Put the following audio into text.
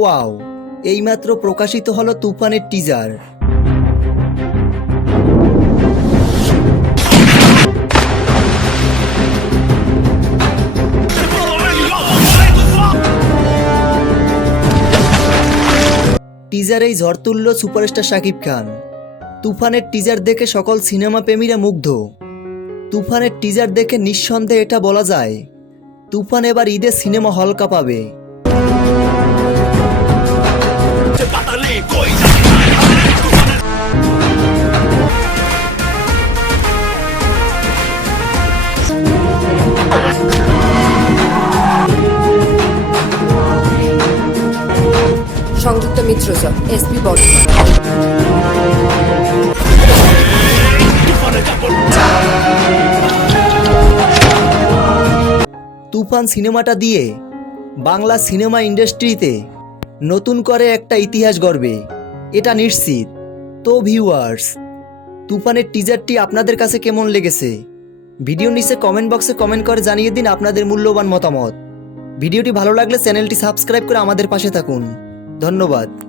Wow, এইমাত্র প্রকাশিত হলো তুফানের টিজার টিজারেই ঝড় তুলল সুপারস্টার শাকিব খান। তুফানের টিজার দেখে সকল সিনেমা প্রেমীরা মুগ্ধ। তুফানের টিজার দেখে নিঃসন্দেহে এটা বলা যায়, তুফান এবার ঈদে সিনেমা হল কাঁপাবে। মিত্র স্যার এসপি তুফান সিনেমাটা দিয়ে বাংলা সিনেমা ইন্ডাস্ট্রিতে নতুন করে একটা ইতিহাস গড়বে। এটা নিশ্চিত। তো ভিউয়ার্স তুফানের টিজারটি আপনাদের কাছে কেমন লেগেছে? ভিডিও নিচে কমেন্ট বক্সে কমেন্ট করে জানিয়ে দিন আপনাদের মূল্যবান মতামত। ভিডিওটি ভালো লাগলে চ্যানেলটি সাবস্ক্রাইব করে আমাদের পাশে থাকুন। ধন্যবাদ।